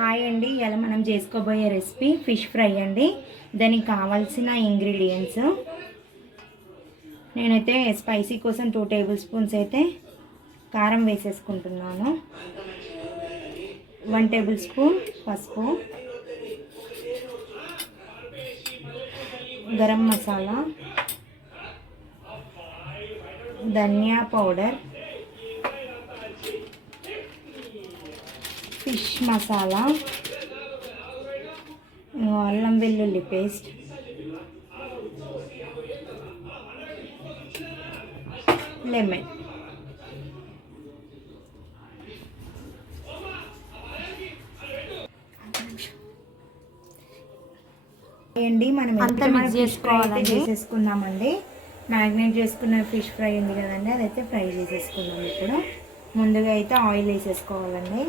Hi అండి, ఇలా మనం చేసుకోబోయే రెసిపీ ఫిష్ ఫ్రై అండి. దానికి కావాల్సిన ఇంగ్రీడియంట్స్ నేనైతే స్పైసీ కోసం 2 టేబుల్ స్పూన్స్ అయితే కారం వేసేసుకుంటున్నాను. 1 టేబుల్ స్పూన్ పసుపు, గరం మసాలా, ధనియా పౌడర్, ఫిష్ మసాలా, అల్లం వెల్లుల్లి పేస్ట్, లెమన్. అండి మనం అంతా మిక్స్ చేసుకోవాలండి. చేసేసుకుందామండి. మ్యారినేట్ చేసుకున్న ఫిష్ ఫ్రై ఉంది కదండి, అదైతే ఫ్రై చేసేసుకుందాం. ఇప్పుడు ముందుగా అయితే ఆయిల్ వేసేసుకోవాలండి.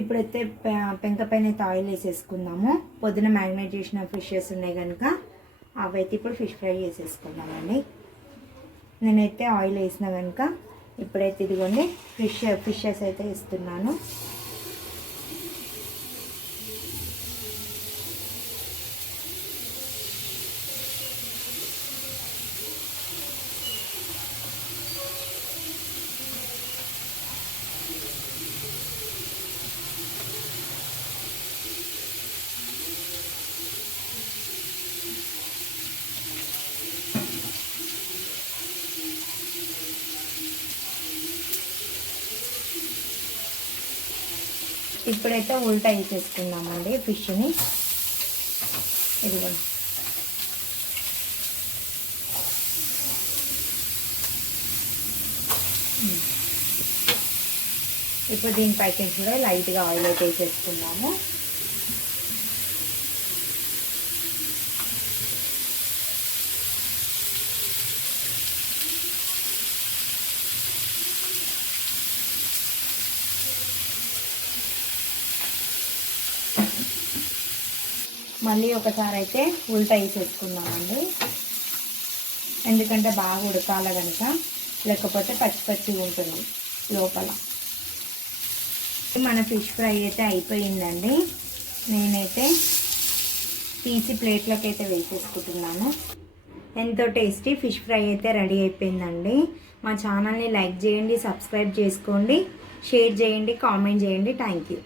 ఇప్పుడైతే పెంక పైన అయితే ఆయిల్ వేసేసుకుందాము. పొద్దున మ్యారినేట్ చేసిన ఫిషెస్ ఉన్నాయి కనుక అవైతే ఇప్పుడు ఫిష్ ఫ్రై చేసేసుకుందామండి. నేనైతే ఆయిల్ వేసిన కనుక ఇప్పుడైతే ఇదిగోండి ఫిషెస్ అయితే వేస్తున్నాను. ఇప్పుడైతే ఉల్టా వేసేసుకుందామండి ఫిష్ని. ఇదిగోండి, ఇప్పుడు దీనిపైకి కూడా లైట్గా ఆయిల్ అయితే వేసేసుకుందాము. మళ్ళీ ఒకసారి అయితే ఉల్టా వేసేసుకుందామండి, ఎందుకంటే బాగా ఉడకాలి కనుక, లేకపోతే పచ్చి పచ్చిగా ఉంటుంది లోపల. మన ఫిష్ ఫ్రై అయితే అయిపోయిందండి. నేనైతే తీసి ప్లేట్లోకి అయితే వేసేసుకుంటున్నాను. ఎంతో టేస్టీ ఫిష్ ఫ్రై అయితే రెడీ అయిపోయిందండి. మా ఛానల్ని లైక్ చేయండి, సబ్స్క్రైబ్ చేసుకోండి, షేర్ చేయండి, కామెంట్ చేయండి. Thank you.